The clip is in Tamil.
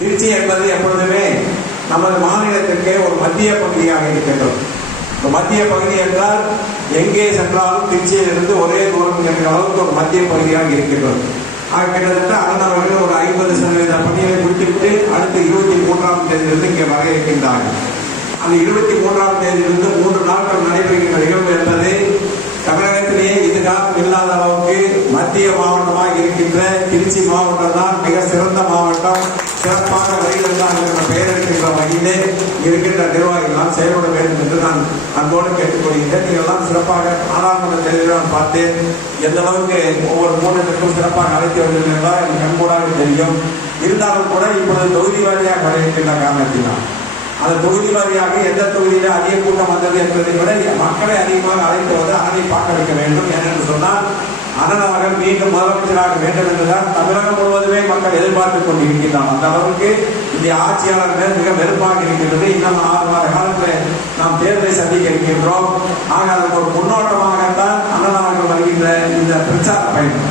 திருச்சி என்பது எப்பொழுதுமே நமது மாநிலத்திற்கே ஒரு மத்திய பகுதியாக இருக்கின்றது. மத்திய பகுதி என்றால் எங்கே சென்றாலும் திருச்சியிலிருந்து ஒரே தூரம் என்ற அளவுக்கு ஒரு மத்திய பகுதியாக இருக்கின்றது. கிட்டத்தட்ட அண்ணாவர்கள் ஒரு 50% பணியை முடித்துவிட்டு அடுத்து 23ஆம் தேதியிலிருந்து இங்கே வர இருக்கின்றார்கள். அந்த 23ஆம் தேதியிலிருந்து 3 நாட்கள் நடைபெறுகின்ற நிகழ்வு என்பது தமிழகத்திலேயே இதுகாலம் இல்லாத அளவுக்கு மத்திய மாவட்டமாக இருக்கின்ற திருச்சி மாவட்டம் தான் மிக சிறந்த மாவட்டம். சிறப்பாக வருகிறதா என்ற பெயர் இருக்கின்ற வகையிலே இருக்கின்ற நிர்வாகிகள் செயல்பட வேண்டும் என்று நான் அன்போடு கேட்டுக்கொள்கிறேன். நீங்கள்லாம் சிறப்பாக நாடாளுமன்ற தேர்தலில் நான் பார்த்தேன். எந்த அளவுக்கு ஒவ்வொரு மாநிலத்திற்கும் சிறப்பாக அழைத்து வருகிறது என்றால் எனக்கு கண்கூடாக தெரியும். இருந்தாலும் கூட இப்பொழுது தொகுதி வாரியாக வர இருக்கின்ற காரணத்தினால் அந்த தொகுதி வாரியாக எந்த தொகுதியில அதிக கூட்டம் வந்தது என்பதை விட மக்களை அதிகமாக அழைத்து வந்து அதனை பார்க்க வைக்க வேண்டும். ஏனென்று சொன்னால் அண்ணன் அவர்கள் மீண்டும் முதலமைச்சராக வேண்டும் என்றுதான் தமிழகம் முழுவதுமே மக்கள் எதிர்பார்த்துக் கொண்டிருக்கின்றனர். அந்த அளவுக்கு இந்த ஆட்சியாளர்கள் மிக வெறுப்பாக இருக்கின்றது. இன்னும் 6 மாத காலத்தில் நாம் தேர்தலை சந்திக்க இருக்கின்றோம். ஆக அதற்கு ஒரு முன்னோட்டமாகத்தான் அண்ணன் அவர்கள் வருகின்ற இந்த பிரச்சார பயணம்.